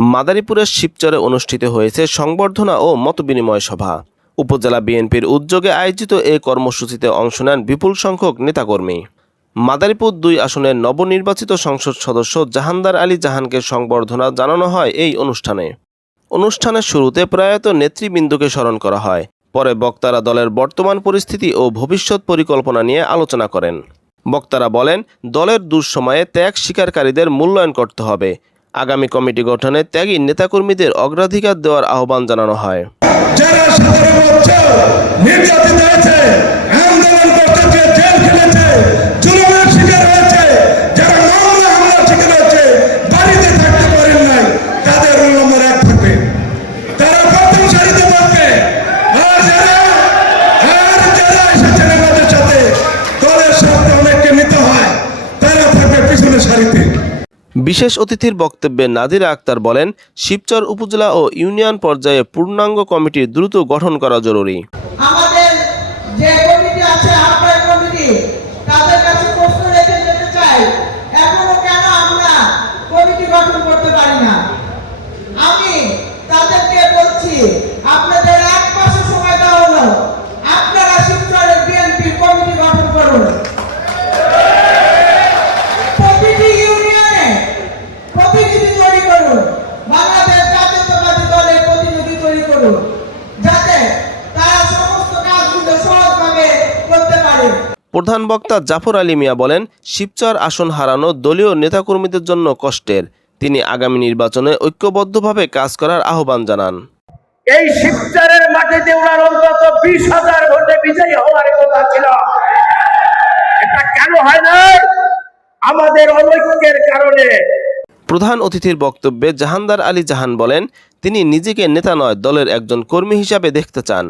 মাদারীপুরের শিবচরে অনুষ্ঠিত হয়েছে সংবর্ধনা ও মতবিনিময় সভা। উপজেলা বিএনপির উদ্যোগে আয়োজিত এ কর্মসূচিতে অংশ নেন বিপুল সংখ্যক নেতাকর্মী। মাদারীপুর ২ আসনের নবনির্বাচিত সংসদ সদস্য জাহানদার আলী জাহানকে সংবর্ধনা জানানো হয় এই অনুষ্ঠানে। অনুষ্ঠানের শুরুতে প্রয়াত নেতৃবৃন্দকে স্মরণ করা হয়। পরে বক্তারা দলের বর্তমান পরিস্থিতি ও ভবিষ্যৎ পরিকল্পনা নিয়ে আলোচনা করেন। বক্তারা বলেন, দলের দুঃসময়ে ত্যাগ স্বীকারকারীদের মূল্যায়ন করতে হবে। আগামী কমিটি গঠনে ত্যাগী নেতাকর্মীদের অগ্রাধিকার দেওয়ার আহ্বান জানানো হয়। যারা 17 বছর নির্যাতিত হয়েছে, আন্দোলন করতে গিয়ে জেল খেটেছে, জুলুমের শিকার হয়েছে, যারা মামলা হামলার শিকার হয়েছে, বাড়িতে থাকতে পারেন নাই, তাদের রোল নম্বর 1 থাকবে। তারা প্রথম সারিতে থাকবে। আর যারা এসেছেন আমাদের সাথে, দলের সাথে অনেককে নিতে হয়, তারা থাকবে পিছনের সারিতে। বিশেষ অতিথির বক্তব্যে নাদিরা আক্তার বলেন, শিবচর উপজেলা ও ইউনিয়ন পর্যায়ে পূর্ণাঙ্গ কমিটি দ্রুত গঠন করা জরুরি। আমাদের যে কমিটি আছে, আহ্বায়ক কমিটি, তাদের কাছে প্রশ্ন রেখে যেতে চাই, এখনো কেন আমরা কমিটি গঠন করতে পারি না? আমি তাদেরকে বলছি, আপনাদের 1 মাস সময় দেওয়া হলো, আপনারা শিবচরের বিএনপি কমিটি গঠন করুন। প্রতিটি ইউনিয়নে প্রতিনিধি তৈরি করুন, বাংলাদেশ জাতীয়তাবাদী দলের প্রতিনিধি তৈরি করুন, যাতে তারা সমস্ত কাজগুলো সহজভাবে করতে পারে। প্রধান বক্তা জাফর আলী মিয়া বলেন, শিবচর আসন হারানো দলীয় নেতাকর্মীদের জন্য কষ্টের। তিনি আগামী নির্বাচনে ঐক্যবদ্ধভাবে কাজ করার আহ্বান জানান। এই শিবচরের মাটিতে ওনার অন্তত 20,000 ভোটে বিজয়ী হওয়ার কথা ছিল। এটা কেন হয় না? আমাদের অনৈক্যের কারণে। প্রধান অতিথির বক্তব্যে জাহানদার আলী জাহান বলেন, তিনি নিজেকে নেতা নয়, দলের একজন কর্মী হিসাবে দেখতে চান।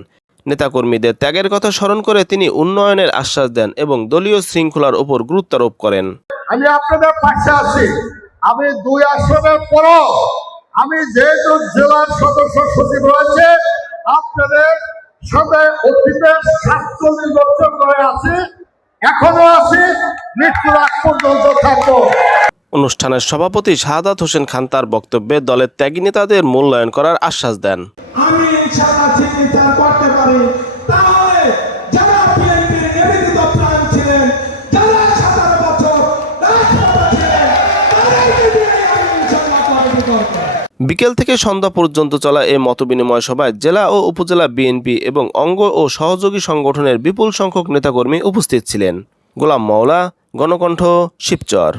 নেতাকর্মীদের ত্যাগের কথা স্মরণ করে তিনি উন্নয়নের আশ্বাস দেন এবং দলীয় শৃঙ্খলার উপর গুরুত্ব আরোপ করেন। আমি আপনাদের পাশে আছি। আমি 2 আসনের পরও আমি যেহেতু জেলার সদস্য সচিব রয়েছে, আপনাদের সাথে অতীতে 47 বছর ধরে আছি, এখনো আছি, মৃত্যুর আগ পর্যন্ত থাকবো। অনুষ্ঠানের সভাপতি শাহাদাত হোসেন খান তার বক্তব্যে দলের ত্যাগী নেতাদের মূল্যায়ন করার আশ্বাস দেন। আমি ইনশাআল্লাহ চিকিৎসা করতে পারি, তাহলে যারা বিএনপির নিবেদিত প্রাণ ছিলেন, যারা 17 বছর রাজপথে ছিলেন, তাদেরকে দিয়ে আমি ইনশাআল্লাহ কমিটি করব। বিকেল থেকে সন্ধ্যা পর্যন্ত চলা এই মতবিনিময় সভায় জেলা ও উপজেলা বিএনপি এবং অঙ্গ ও সহযোগী সংগঠনের বিপুল সংখ্যক নেতাকর্মী উপস্থিত ছিলেন। গোলাম মাওলা, গণকণ্ঠ, শিবচর।